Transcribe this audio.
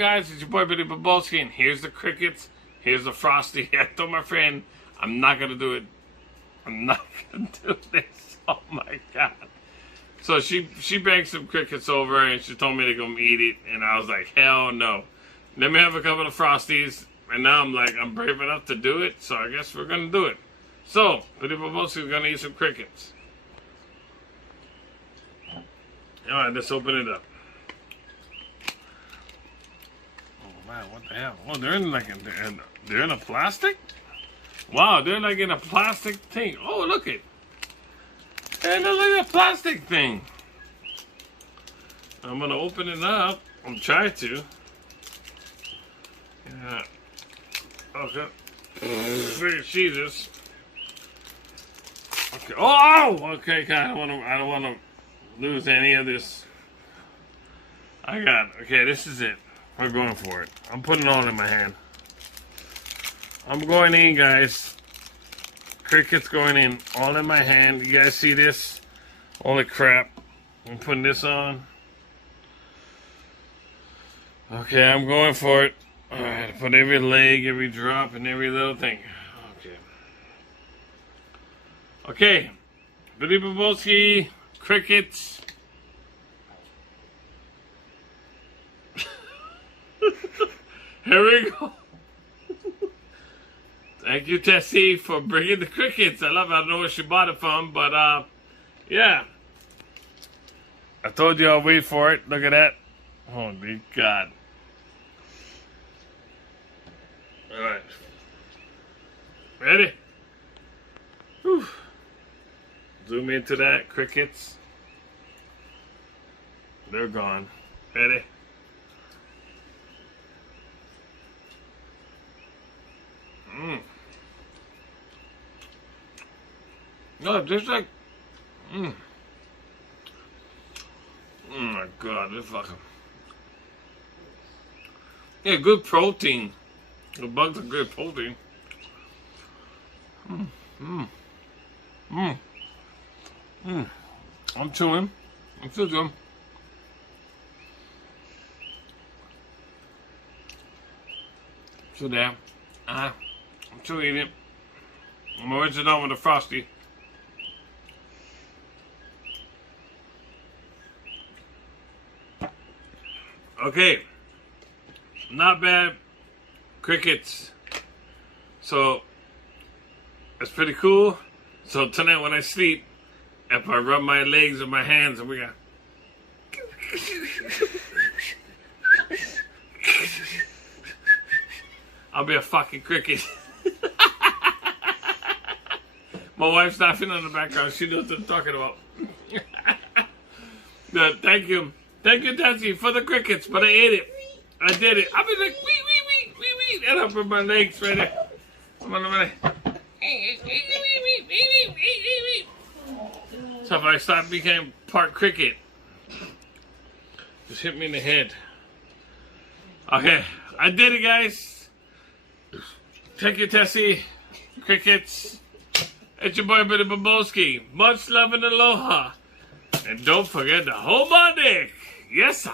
guys? It's your boy Billy Babolski, and here's the crickets. Here's the frosty. I told my friend I'm not gonna do it. I'm not gonna do this. Oh my god. So she baked some crickets over and she told me to go eat it, and I was like, hell no. Let me have a couple of frosties, and now I'm like, I'm brave enough to do it, so I guess we're gonna do it. So Billy Babolski is gonna eat some crickets. Alright, let's open it up. Oh man, what the hell? Oh, they're in like they're in a plastic? Wow, they're like in a plastic thing. Oh, look it. Hey, look like a plastic thing. I'm gonna open it up. I'm trying to. Yeah. Okay. Jesus. Okay. Oh, okay. I don't want to lose any of this. Okay, this is it. We're going for it. I'm putting it all in my hand. I'm going in, guys. Cricket's going in. All in my hand. You guys see this? Holy crap. I'm putting this on. Okay, I'm going for it. Alright, put every leg, every drop, and every little thing. Okay. Okay. Billy Babolski, crickets. Here we go. Thank you, Tessie, for bringing the crickets. I don't know where she bought it from, but yeah. I told you I'll wait for it. Look at that. Holy God. Alright. Ready? Whew. Zoom into that. Crickets. They're gone. Ready? No, just like, oh my God, this fucking, yeah, good protein. The bugs are good protein. I'm chewing. I'm still chewing. So there. I'm still eating. I'm already done with the frosty. Okay, not bad. Crickets. So it's pretty cool. So tonight when I sleep, if I rub my legs and my hands, and we got I'll be a fucking cricket. My wife's laughing in the background. She knows what I'm talking about. But thank you. Thank you, Tessie, for the crickets, but I ate it. I did it. I'll be like, wee, and I put my legs right there. Come on, So if I start became part cricket, just hit me in the head. Okay, I did it, guys. Thank you, Tessie. Crickets. It's your boy, Billy Babolski. Much love and aloha. And don't forget to hold my dick. Yes, sir.